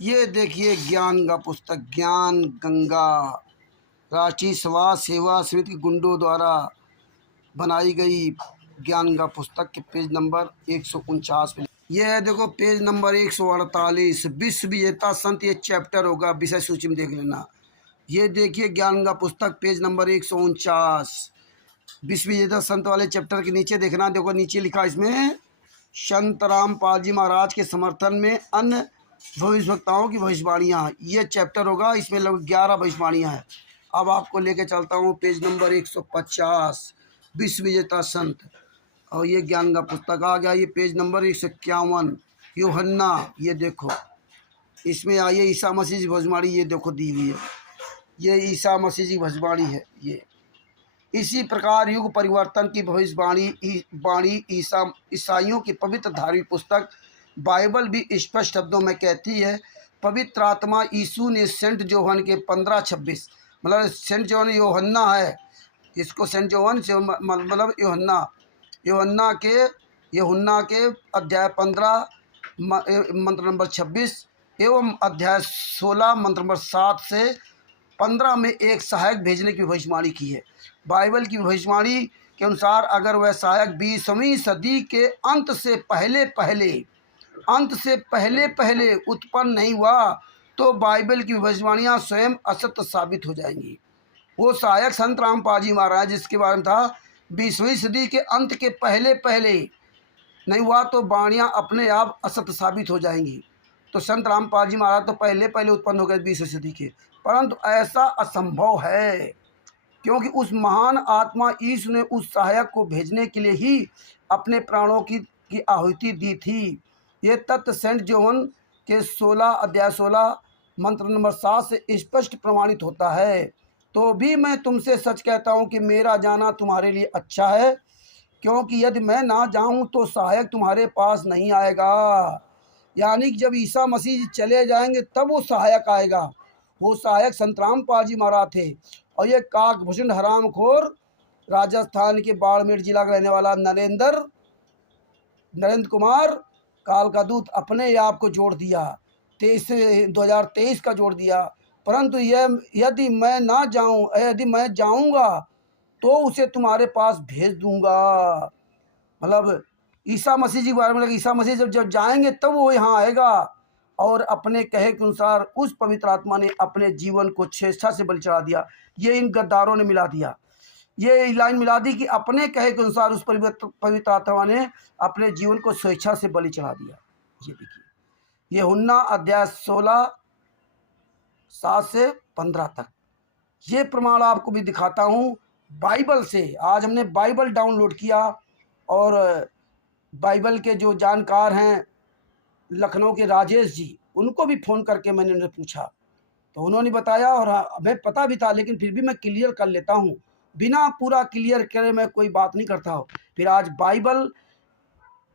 ये देखिए ज्ञान का पुस्तक ज्ञान गंगा राष्ट्रीय समाज सेवा समिति गुंडों द्वारा बनाई गई ज्ञान का पुस्तक के पेज नंबर 149 पे। ये है देखो पेज नंबर 148 विश्व विजेता संत, ये चैप्टर होगा, विषय सूची में देख लेना। ये देखिए ज्ञान का पुस्तक पेज नंबर 149 विश्व विजेता संत वाले चैप्टर के नीचे देखना। देखो नीचे लिखा इसमें संत रामपाल जी महाराज के समर्थन में अन्य भविष्यवक्ताओं की भविष्यवाणियाँ, ये चैप्टर होगा। इसमें लगभग 11 भविष्यवाणियाँ हैं। अब आपको लेके चलता हूँ पेज नंबर 150 विश्व विजेता संत, और ये ज्ञान का पुस्तक आ गया। ये पेज नंबर 151 यूहन्ना, ये देखो इसमें आइए ईसा मसीह की भविष्यवाणी, ये देखो दी हुई है, ये ईसा मसीह की भविष्यवाणी है। ये इसी प्रकार युग परिवर्तन की भविष्यवाणी ईसाइयों की पवित्र धार्मिक पुस्तक बाइबल भी स्पष्ट शब्दों में कहती है। पवित्र आत्मा यीशु ने सेंट जोहन के 15-26, मतलब सेंट जोहन यूहन्ना है, इसको सेंट जोहन से मतलब यूहन्ना के अध्याय 15 मंत्र नंबर 26 एवं अध्याय 16 मंत्र नंबर 7 से 15 में एक सहायक भेजने की भविष्यवाणी की है। बाइबल की भविष्यवाणी के अनुसार अगर वह सहायक 20वीं सदी के अंत से पहले उत्पन्न नहीं हुआ तो बाइबल की भविष्यवाणियाँ स्वयं असत्य साबित हो जाएंगी। वो सहायक संत रामपाल जी महाराज जिसके बारे में था 20वीं सदी के अंत के पहले नहीं हुआ तो वाणियाँ अपने आप असत्य साबित हो जाएंगी। तो संत रामपाल जी महाराज तो पहले उत्पन्न हो गए 20वीं सदी के, परंतु ऐसा असंभव है क्योंकि उस महान आत्मा ईश्वर ने उस सहायक को भेजने के लिए ही अपने प्राणों की आहुति दी थी। ये तथ्य सेंट जोहन के 16 अध्याय 16 मंत्र नंबर 7 से स्पष्ट प्रमाणित होता है। तो भी मैं तुमसे सच कहता हूँ कि मेरा जाना तुम्हारे लिए अच्छा है, क्योंकि यदि मैं ना जाऊँ तो सहायक तुम्हारे पास नहीं आएगा। यानी कि जब ईसा मसीह चले जाएंगे तब वो सहायक आएगा। वो सहायक संत रामपाल जी महाराज थे। और ये काकभूषण हरामखोर राजस्थान के बाड़मेर जिला का रहने वाला नरेंद्र कुमार काल का दूत अपने आप को जोड़ दिया 2023 का जोड़ दिया। परंतु यदि मैं जाऊंगा तो उसे तुम्हारे पास भेज दूंगा। मतलब ईसा मसीह जी के बारे में, ईसा मसीह जब जाएंगे तब वो यहाँ आएगा। और अपने कहे के अनुसार उस पवित्र आत्मा ने अपने जीवन को स्वेच्छा से बलि चढ़ा दिया। ये इन गद्दारों ने मिला दिया, ये लाइन मिला दी कि अपने कहे के अनुसार उस पवित्र आत्मा ने अपने जीवन को स्वेच्छा से बलि चढ़ा दिया। ये देखिए यूहन्ना अध्याय 16 7 से 15 तक। ये प्रमाण आपको भी दिखाता हूँ बाइबल से। आज हमने बाइबल डाउनलोड किया और बाइबल के जो जानकार हैं लखनऊ के राजेश जी, उनको भी फ़ोन करके मैंने उन्हें पूछा तो उन्होंने बताया, और हमें पता भी था लेकिन फिर भी मैं क्लियर कर लेता हूँ। बिना पूरा क्लियर करे मैं कोई बात नहीं करता हूँ। फिर आज बाइबल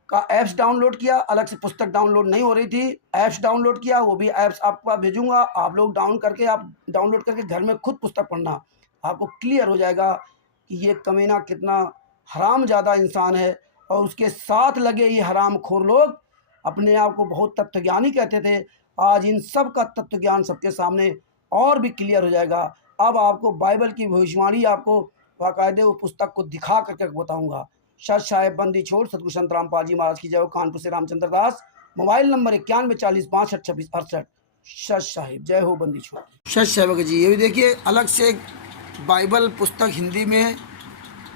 का ऐप्स डाउनलोड किया, अलग से पुस्तक डाउनलोड नहीं हो रही थी, ऐप्स डाउनलोड किया, वो भी ऐप्स आपको भेजूंगा। आप लोग डाउनलोड करके घर में खुद पुस्तक पढ़ना, आपको क्लियर हो जाएगा कि ये कमीना कितना हराम ज़्यादा इंसान है। और उसके साथ लगे ये हराम खोर लोग अपने आप को बहुत तत्वज्ञानी कहते थे। आज इन सब का तत्व ज्ञान सबके सामने और भी क्लियर हो जाएगा। अब आपको बाइबल की भविष्यवाणी आपको बाकायदे वो पुस्तक को दिखा करके बताऊंगा। सच साहेब बंदी छोड़ सतगुरु संत रामपाल जी महाराज की जय हो। कानपुर से रामचंद्र दास, मोबाइल नंबर 9140 62 26 68। सच साहेब जय हो, बंदी छोड़। सच साहेब जी, ये भी देखिए अलग से बाइबल पुस्तक हिंदी में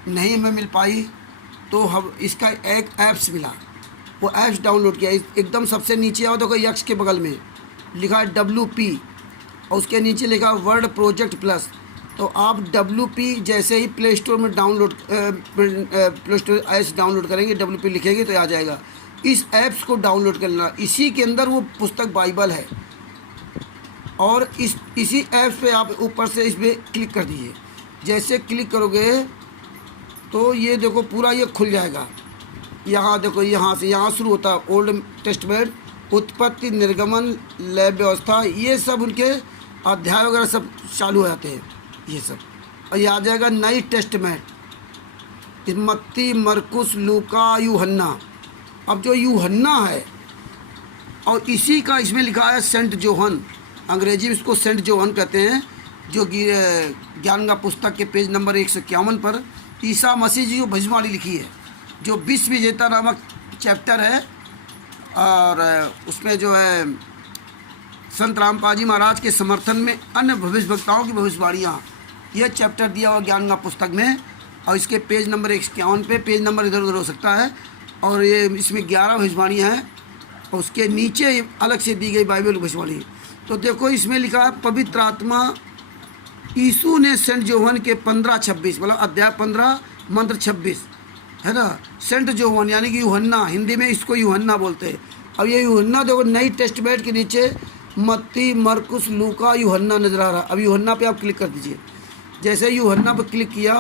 नहीं हमें मिल पाई तो हम इसका एक ऐप्स मिला, वो ऐप्स डाउनलोड किया। एकदम सबसे नीचे आओ, देखो यक्स के बगल में लिखा है WP और उसके नीचे लिखा वर्ड प्रोजेक्ट प्लस। तो आप WP जैसे ही प्ले स्टोर में प्ले स्टोर ऐप्स डाउनलोड करेंगे, WP लिखेंगे तो आ जाएगा। इस ऐप्स को डाउनलोड कर लेना, इसी के अंदर वो पुस्तक बाइबल है। और इसी ऐप्स पे आप ऊपर से इस पर क्लिक कर दीजिए। जैसे क्लिक करोगे तो ये देखो पूरा ये खुल जाएगा। यहाँ देखो, यहाँ शुरू होता है ओल्ड टेस्टमेंट, उत्पत्ति, निर्गमन, लय व्यवस्था, ये सब उनके अध्याय वगैरह सब चालू हो जाते हैं ये सब। और ये आ जाएगा नई टेस्टमेंट, मत्ती, मरकुस, लूका, यूहन्ना। अब जो यूहन्ना है और इसी का इसमें लिखा है सेंट जोहन, अंग्रेजी में इसको सेंट जोहन कहते हैं, जो ज्ञान का पुस्तक के पेज नंबर 151 पर ईसा मसीह जी की भविष्यवाणी लिखी है, जो विश्व विजेता नामक चैप्टर है। और उसमें जो है संत रामपाल जी महाराज के समर्थन में अन्य भविष्यवक्ताओं की भविष्यवाणियाँ, यह चैप्टर दिया हुआ ज्ञान का पुस्तक में। और इसके पेज नंबर 151 पे, पेज नंबर इधर उधर हो सकता है, और ये इसमें 11 भविष्यवाणियाँ हैं, और उसके नीचे अलग से दी गई बाइबल भविष्यवाणी। तो देखो इसमें लिखा है पवित्र आत्मा यीशु ने सेंट जोहन के 15-26, मतलब अध्याय 15 मंत्र 26 है ना, सेंट जोहन यानी कि यूहन्ना, हिंदी में इसको यूहन्ना बोलते हैं। अब ये यूहन्ना देखो नई टेस्टमेंट के नीचे मत्ती, मरकुस, लूका, यूहन्ना नजर आ रहा है। अब यूहन्ना पे आप क्लिक कर दीजिए। जैसे यूहन्ना पर क्लिक किया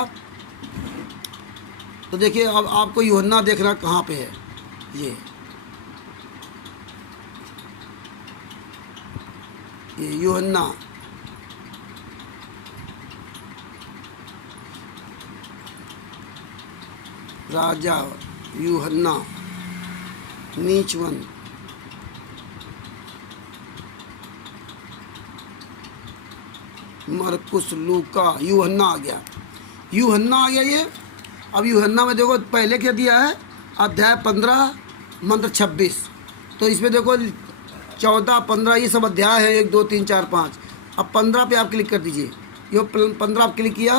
तो देखिए अब आपको यूहन्ना देखना कहाँ पे है। ये यूहन्ना, राजा यूहन्ना, नीचवन, मरकुस, लूका, यूहन्ना आ गया, यूहन्ना आ गया ये। अब यूहन्ना में देखो पहले क्या दिया है, अध्याय 15 मंत्र 26। तो इसमें देखो 14, 15 ये सब अध्याय है, 1, 2, 3, 4, 5। अब 15 पे आप क्लिक कर दीजिए। ये 15 आप क्लिक किया,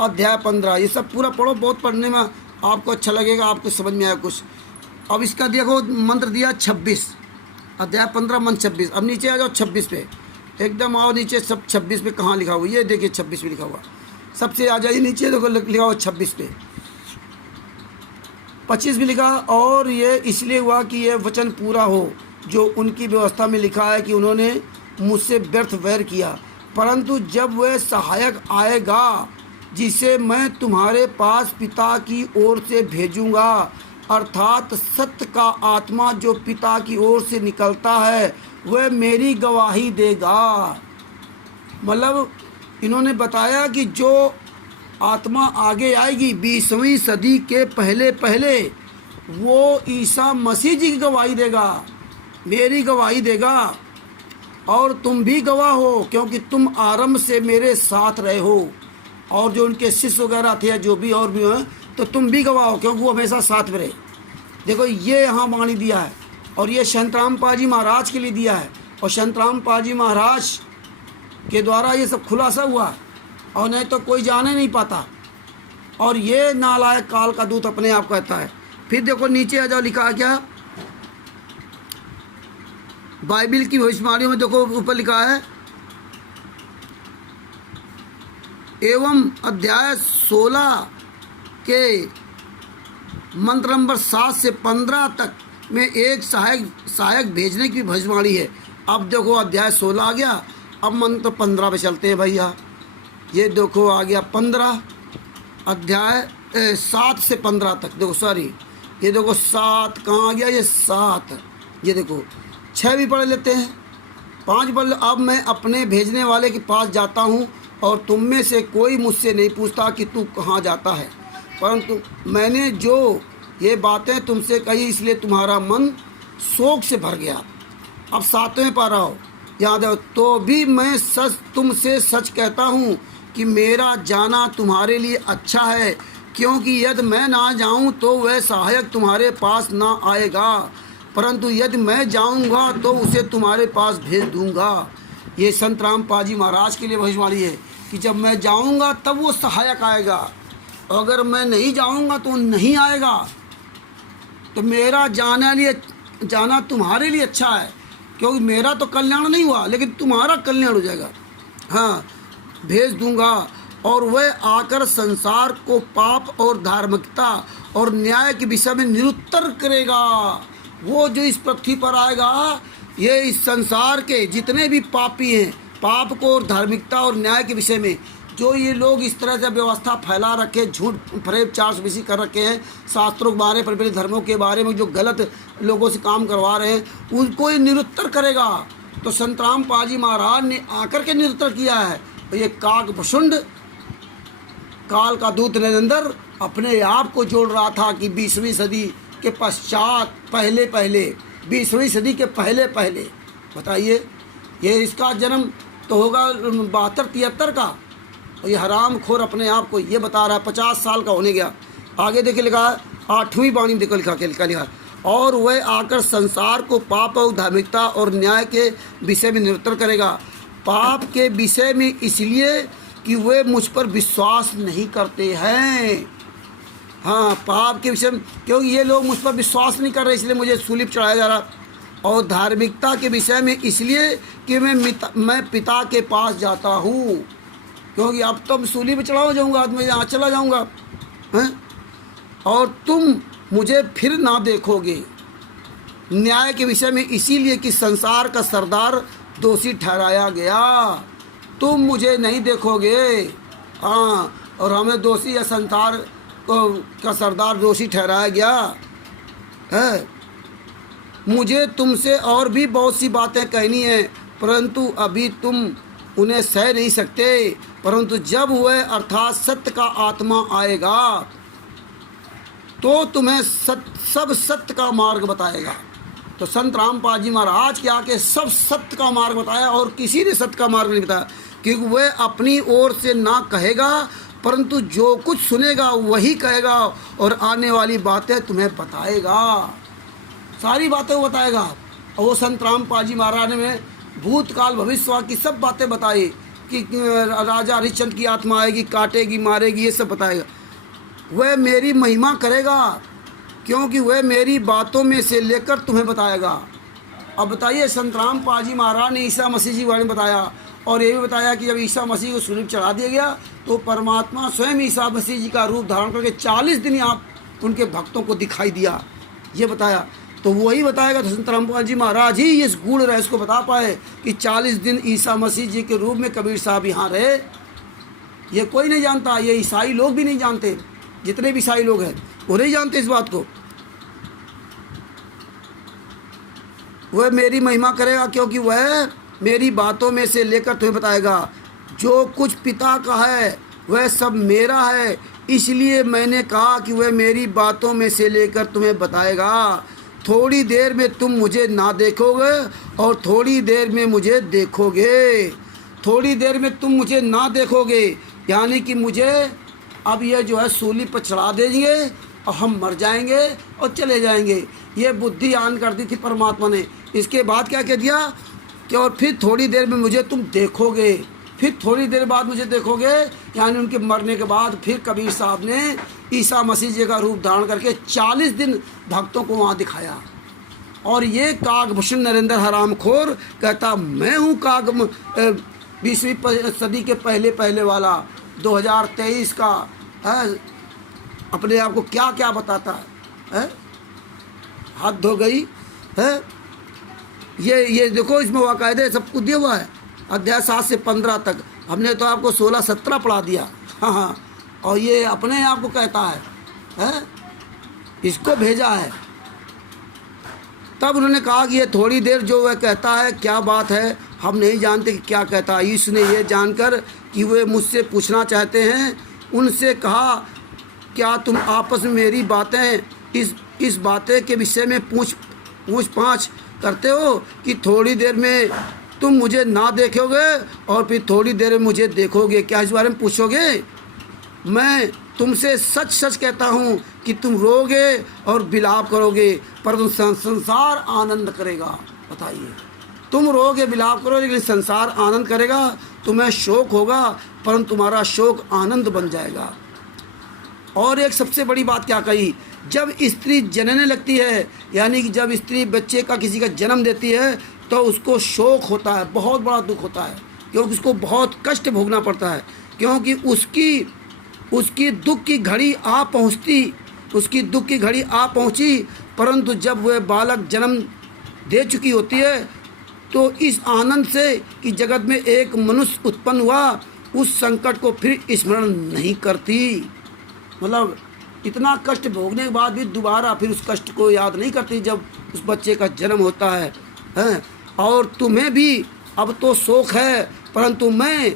अध्याय 15, ये सब पूरा पढ़ो, बहुत पढ़ने में आपको अच्छा लगेगा, आपको समझ में आया कुछ। अब इसका देखो मंत्र दिया 26, अध्याय 15 मंत्र 26। अब नीचे आ जाओ 26 पे, एकदम आओ नीचे, सब 26 पे कहाँ लिखा हुआ, ये देखिए 26 पे लिखा हुआ, सबसे आ जाइए नीचे, देखो लिखा हुआ 26 पे। 25 भी लिखा, और ये इसलिए हुआ कि ये वचन पूरा हो जो उनकी व्यवस्था में लिखा है कि उन्होंने मुझसे व्यर्थ वैर किया, परंतु जब वह सहायक आएगा जिसे मैं तुम्हारे पास पिता की ओर से भेजूंगा, अर्थात सत्य का आत्मा जो पिता की ओर से निकलता है, वह मेरी गवाही देगा। मतलब इन्होंने बताया कि जो आत्मा आगे आएगी 20वीं सदी के पहले पहले, वो ईसा मसीह जी की गवाही देगा, मेरी गवाही देगा। और तुम भी गवाह हो, क्योंकि तुम आरंभ से मेरे साथ रहे हो, और जो उनके शिष्य वगैरह थे, जो भी और भी हैं, तो तुम भी गवाह हो, क्योंकि वो हमेशा साथ में रहे। देखो ये यहाँ वाणी दिया है, और ये संत रामपाल जी महाराज के लिए दिया है, और संत रामपाल जी महाराज के द्वारा ये सब खुलासा हुआ, और नहीं तो कोई जाने नहीं पाता। और ये नालायक काल का दूत अपने आप कहता है। फिर देखो नीचे आ जाओ, लिखा है क्या बाइबिल की भविष्यवाणियों में, देखो ऊपर लिखा है एवं अध्याय 16 के मंत्र नंबर 7 से 15 तक में एक सहायक भेजने की भविष्यवाणी है। अब देखो अध्याय 16 आ गया, अब मंत्र 15 पे चलते हैं भैया। ये देखो आ गया 15 अध्याय 7 से 15 तक। देखो सॉरी, ये देखो 7 कहाँ आ गया, ये 7, ये देखो 6 भी पढ़ लेते हैं, 5 पढ़। अब मैं अपने भेजने वाले के पास जाता हूँ, और तुम में से कोई मुझसे नहीं पूछता कि तू कहाँ जाता है, परंतु मैंने जो ये बातें तुमसे कही इसलिए तुम्हारा मन शोक से भर गया। अब 7वें पारा हो, याद है, तो भी मैं तुमसे सच कहता हूँ कि मेरा जाना तुम्हारे लिए अच्छा है, क्योंकि यदि मैं ना जाऊँ तो वह सहायक तुम्हारे पास ना आएगा, परंतु यदि मैं जाऊँगा तो उसे तुम्हारे पास भेज दूँगा। ये संत रामपाल जी महाराज के लिए भविष्यवाणी है कि जब मैं जाऊँगा तब वो सहायक आएगा, अगर मैं नहीं जाऊँगा तो नहीं आएगा। तो मेरा जाना तुम्हारे लिए अच्छा है, क्योंकि मेरा तो कल्याण नहीं हुआ, लेकिन तुम्हारा कल्याण हो जाएगा। हाँ, भेज दूंगा, और वह आकर संसार को पाप और धार्मिकता और न्याय के विषय में निरुत्तर करेगा। वो जो इस पृथ्वी पर आएगा, ये इस संसार के जितने भी पापी हैं, पाप को और धार्मिकता और न्याय के विषय में जो ये लोग इस तरह से व्यवस्था फैला रखे, झूठ फरेब चारसबीसी कर रखे हैं, शास्त्रों के बारे, पवित्र धर्मों के बारे में जो गलत लोगों से काम करवा रहे हैं, उनको ये निरुत्तर करेगा। तो संत रामपाल जी महाराज ने आकर के निरुत्तर किया है। ये काकभुषुंड काल का दूत नरेंद्र अपने आप को जोड़ रहा था कि 20वीं सदी के पश्चात पहले 20वीं सदी के पहले पहले। बताइए, ये इसका जन्म तो होगा 72-73 का, और ये हरामखोर अपने आप को ये बता रहा है 50 साल का होने गया। आगे देखिए लिखा है 8वीं वाणी में देखो लिखा और वह आकर संसार को पाप और धार्मिकता और न्याय के विषय में निरंतर करेगा। पाप के विषय में इसलिए कि वे मुझ पर विश्वास नहीं करते हैं। हाँ, पाप के विषय में, क्योंकि ये लोग मुझ पर विश्वास नहीं कर रहे, इसलिए मुझे सूली पर चढ़ाया जा रहा। और धार्मिकता के विषय में इसलिए कि मैं पिता के पास जाता हूँ, क्योंकि अब तो सूली पर चढ़ा जाऊँगा, मैं यहाँ चला जाऊँगा हैं, और तुम मुझे फिर ना देखोगे। न्याय के विषय में इसीलिए कि संसार का सरदार दोषी ठहराया गया, तुम मुझे नहीं देखोगे। हाँ, और हमें दोषी या संसार का सरदार दोषी ठहराया गया है। मुझे तुमसे और भी बहुत सी बातें कहनी है, परंतु अभी तुम उन्हें सह नहीं सकते। परंतु जब वह अर्थात सत्य का आत्मा आएगा तो तुम्हें सब सत्य का मार्ग बताएगा। तो संत रामपाल जी महाराज के आके सब सत्य का मार्ग बताया, और किसी ने सत्य का मार्ग नहीं बताया, क्योंकि वह अपनी ओर से ना कहेगा, परंतु जो कुछ सुनेगा वही कहेगा, और आने वाली बातें तुम्हें बताएगा, सारी बातें वो बताएगा। और वो संत रामपाल जी महाराज ने भूतकाल भविष्य की सब बातें बताई कि राजा हरिश्चंद्र की आत्मा आएगी, काटेगी, मारेगी, ये सब बताएगा। वह मेरी महिमा करेगा, क्योंकि वह मेरी बातों में से लेकर तुम्हें बताएगा। अब बताइए, संत रामपाल जी महाराज ने ईसा मसीह जी के बारे में बताया, और ये भी बताया कि जब ईसा मसीह को सूली पर चढ़ा दिया गया तो परमात्मा स्वयं ईसा मसीह जी का रूप धारण करके 40 दिन आप उनके भक्तों को दिखाई दिया, ये बताया। तो वही बताएगा, तो संत रामपाल जी महाराज ही इस गूढ़ रहस्य को बता पाए कि 40 दिन ईसा मसीह जी के रूप में कबीर साहब यहाँ रहे। ये कोई नहीं जानता, ये ईसाई लोग भी नहीं जानते, जितने भी ईसाई लोग हैं वो नहीं जानते इस बात को। वह मेरी महिमा करेगा, क्योंकि वह मेरी बातों में से लेकर तुम्हें बताएगा। जो कुछ पिता का है वह सब मेरा है, इसलिए मैंने कहा कि वह मेरी बातों में से लेकर तुम्हें बताएगा। थोड़ी देर में तुम मुझे ना देखोगे और थोड़ी देर में मुझे देखोगे। थोड़ी देर में तुम मुझे ना देखोगे, यानी कि मुझे अब ये जो है सूली पर चढ़ा देंगे और हम मर जाएंगे और चले जाएंगे। ये बुद्धि आन कर दी थी परमात्मा ने। इसके बाद क्या कह दिया कि और फिर थोड़ी देर में मुझे तुम देखोगे, फिर थोड़ी देर बाद मुझे देखोगे, यानी उनके मरने के बाद फिर कबीर साहब ने ईसा मसीह जी का रूप धारण करके 40 दिन भक्तों को वहाँ दिखाया। और ये कागभूषण नरेंद्र हरामखोर कहता मैं हूँ 20वीं सदी के पहले वाला, 2023 का है, अपने आप को क्या क्या बताता है, हाथ धो गई है। ये देखो, इसमें वाकायदे सब कुछ दिया हुआ है, अध्याय 7 से 15 तक। हमने तो आपको 16-17 पढ़ा दिया। हाँ, और ये अपने आप को कहता है, इसको भेजा है। तब उन्होंने कहा कि ये थोड़ी देर जो वह कहता है क्या बात है, हम नहीं जानते कि क्या कहता है। यीशु ने यह जानकर कि वे मुझसे पूछना चाहते हैं, उनसे कहा क्या तुम आपस में मेरी बातें इस बातें के विषय में पूछ पाछ करते हो कि थोड़ी देर में तुम मुझे ना देखोगे और फिर थोड़ी देर में मुझे देखोगे। क्या इस बारे में पूछोगे? मैं तुमसे सच सच कहता हूँ कि तुम रोगे और विलाप करोगे, परंतु संसार आनंद करेगा। बताइए, तुम रोगे विलाप करोगे लेकिन संसार आनंद करेगा। तुम्हें शोक होगा परंतु तुम्हारा शोक आनंद बन जाएगा। और एक सबसे बड़ी बात क्या कही, जब स्त्री जनने लगती है, यानी कि जब स्त्री बच्चे का किसी का जन्म देती है तो उसको शोक होता है, बहुत बड़ा दुख होता है, क्योंकि उसको बहुत कष्ट भोगना पड़ता है, क्योंकि उसकी दुख की घड़ी आ पहुंची। परंतु जब वह बालक जन्म दे चुकी होती है तो इस आनंद से कि जगत में एक मनुष्य उत्पन्न हुआ, उस संकट को फिर स्मरण नहीं करती। मतलब इतना कष्ट भोगने के बाद भी दोबारा फिर उस कष्ट को याद नहीं करती जब उस बच्चे का जन्म होता है, हैं? और तुम्हें भी अब तो शोक है, परंतु मैं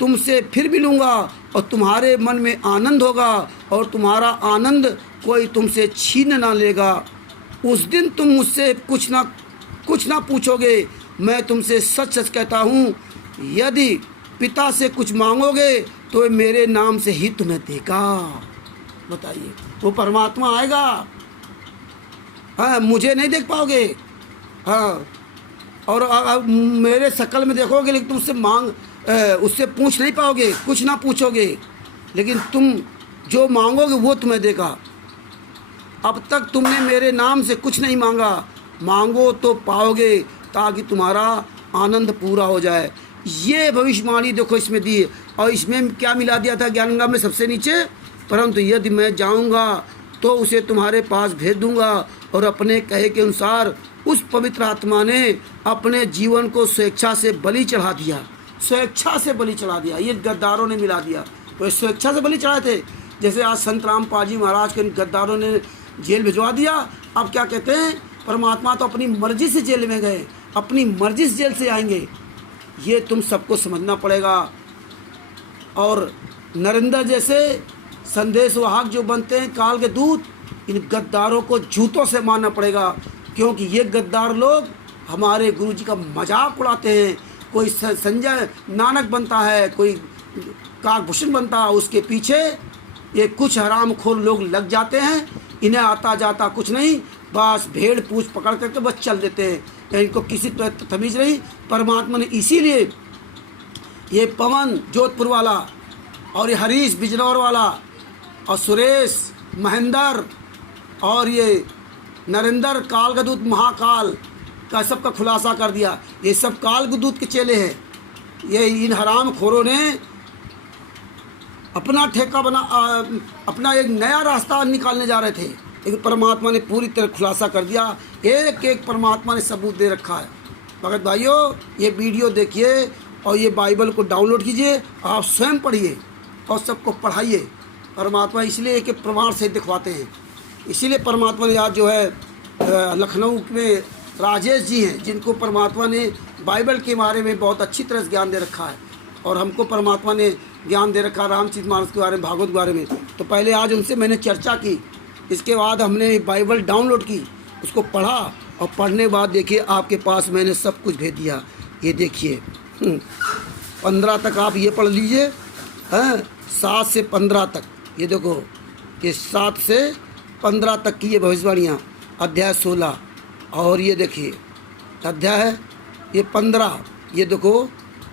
तुमसे फिर मिलूँगा और तुम्हारे मन में आनंद होगा और तुम्हारा आनंद कोई तुमसे छीन ना लेगा। उस दिन तुम मुझसे कुछ ना पूछोगे। मैं तुमसे सच सच कहता हूँ, यदि पिता से कुछ मांगोगे तो मेरे नाम से ही तुम्हें देगा। बताइए, वो परमात्मा आएगा, हाँ, मुझे नहीं देख पाओगे, हाँ, और मेरे शक्ल में देखोगे, लेकिन तुम उससे पूछ नहीं पाओगे, कुछ ना पूछोगे, लेकिन तुम जो मांगोगे वो तुम्हें देगा। अब तक तुमने मेरे नाम से कुछ नहीं मांगा, मांगो तो पाओगे, ताकि तुम्हारा आनंद पूरा हो जाए। ये भविष्यवाणी देखो इसमें दी, और इसमें क्या मिला दिया था ज्ञान गंगा में सबसे नीचे, परंतु यदि मैं जाऊंगा तो उसे तुम्हारे पास भेज दूंगा। और अपने कहे के अनुसार उस पवित्र आत्मा ने अपने जीवन को स्वेच्छा से बलि चढ़ा दिया, स्वेच्छा से बलि चढ़ा दिया। ये गद्दारों ने मिला दिया, वो स्वेच्छा से बलि चढ़ाए थे। जैसे आज संत रामपाल जी महाराज के गद्दारों ने जेल भिजवा दिया। अब क्या कहते हैं, परमात्मा तो अपनी मर्जी से जेल में गए, अपनी मर्जी से जेल से आएंगे। ये तुम सबको समझना पड़ेगा। और नरेंद्र जैसे संदेशवाहक जो बनते हैं, काल के दूत, इन गद्दारों को जूतों से मारना पड़ेगा, क्योंकि ये गद्दार लोग हमारे गुरु जी का मजाक उड़ाते हैं। कोई संजय नानक बनता है, कोई काकभूषण बनता है, उसके पीछे ये कुछ हरामखोर लोग लग जाते हैं। इन्हें आता जाता कुछ नहीं, बस भेड़ पूछ पकड़ करके बस चल देते हैं। इनको किसी तो तमीज़ नहीं। परमात्मा ने इसीलिए ये पवन जोधपुर वाला, और ये हरीश बिजनौर वाला, और सुरेश महेंद्र, और ये नरेंद्र काल का दूत महाकाल का सबका खुलासा कर दिया। ये सब काल के दूत के चेले हैं। ये इन हराम खोरों ने अपना ठेका अपना एक नया रास्ता निकालने जा रहे थे, लेकिन परमात्मा ने पूरी तरह खुलासा कर दिया। एक एक परमात्मा ने सबूत दे रखा है। भगत भाइयों, ये वीडियो देखिए और ये बाइबल को डाउनलोड कीजिए, आप स्वयं पढ़िए और सबको पढ़ाइए। परमात्मा इसलिए एक प्रमाण से दिखवाते हैं। इसीलिए परमात्मा ने आज जो है लखनऊ में राजेश जी हैं, जिनको परमात्मा ने बाइबल के बारे में बहुत अच्छी तरह से ज्ञान दे रखा है, और हमको परमात्मा ने ज्ञान दे रखा रामचरितमानस के बारे में, भागवत के बारे में। तो पहले आज उनसे मैंने चर्चा की, इसके बाद हमने बाइबल डाउनलोड की, उसको पढ़ा, और पढ़ने के बाद देखिए आपके पास मैंने सब कुछ भेज दिया। ये देखिए 15 तक आप ये पढ़ लीजिए, हैं 7 से 15 तक, ये देखो कि 7 से 15 तक की ये भविष्यवाणियाँ, अध्याय 16, और ये देखिए अध्याय ये 15, ये देखो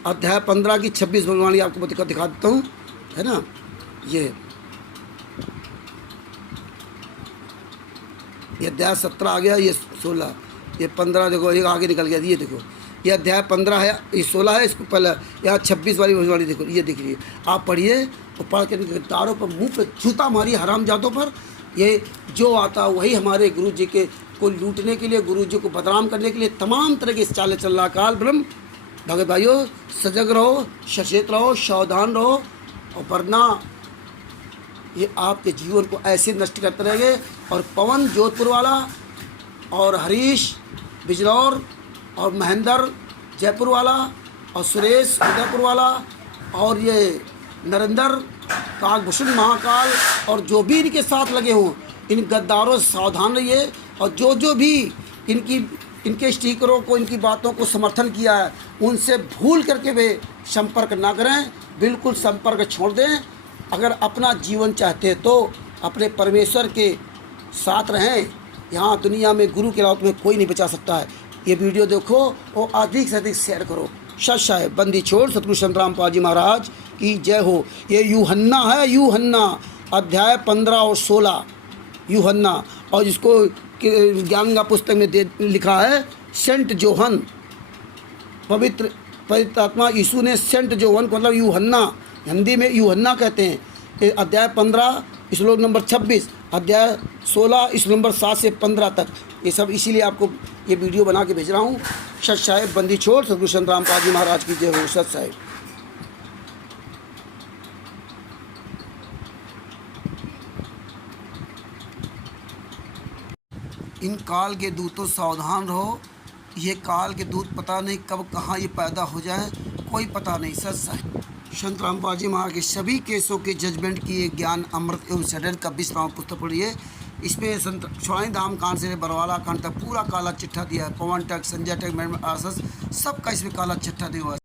अध्याय 15 की 26 भविष्यवाणी आपको दिखा देता हूँ, है ना। ये अध्याय 17 आ गया, ये 16, ये 15 देखो, एक आगे निकल गया। ये देखो ये अध्याय 15 है, ये 16 है, इसको पहले यहाँ 26 वाली भविष्यवाणी देखो, ये दिख रही है। आप पढ़िए और पढ़ के गद्दारों पर मुँह पे जूता मारिए, हरामजादों पर। ये जो आता वही हमारे गुरु जी के को लूटने के लिए, गुरु जी को बदनाम करने के लिए तमाम तरह के चाले चल रहा काल ब्रह्म। भगत भाइयों, सजग रहो, सचेत रहो, सावधान रहो, और वरना ये आपके जीवन को ऐसे नष्ट करते रहेंगे। और पवन जोधपुर वाला, और हरीश बिजनौर, और महेंद्र जयपुर वाला, और सुरेश उदयपुर वाला, और ये नरेंद्र काकभूषण महाकाल, और जो भी इनके साथ लगे हों, इन गद्दारों से सावधान रहिए। और जो भी इनके स्टिकरों को, इनकी बातों को समर्थन किया है, उनसे भूल करके वे संपर्क ना करें, बिल्कुल संपर्क छोड़ दें। अगर अपना जीवन चाहते हैं तो अपने परमेश्वर के साथ रहें। यहाँ दुनिया में गुरु के अलावा तुम्हें कोई नहीं बचा सकता है। ये वीडियो देखो और अधिक से अधिक शेयर करो। सत साहेब बंदी छोड़ सतगुरु संत रामपाल जी महाराज की जय हो। ये यूहन्ना है, यूहन्ना अध्याय 15 और 16 यूहन्ना, और जिसको ज्ञान गंगा पुस्तक में लिखा है सेंट जोहन, पवित्र आत्मा यीशु ने सेंट जोहन को, मतलब यूहन्ना, हिंदी में यूहन्ना कहते हैं। अध्याय 15 श्लोक नंबर 26, अध्याय 16 श्लोक नंबर 7 से 15 तक, ये सब इसीलिए आपको ये वीडियो बना के भेज रहा हूँ। सत साहेब बंदी छोड़ सतगुरु संत रामपाल जी महाराज की जय हो। सत साहेब। इन काल के दूतों सावधान रहो। ये काल के दूत पता नहीं कब कहाँ ये पैदा हो जाए, कोई पता नहीं। सत साहिब संत रामपाल जी महाराज के सभी केसों के जजमेंट की ये ज्ञान अमृत एवं षड्यंत्र का 20वां पुस्तक पढ़िए। इसमें सोनाई धाम कांड से बरवाला कांड तक पूरा काला चिट्ठा दिया है। पवन टेक, संजय टेक, सबका इसमें काला चिट्ठा दिया हुआ है।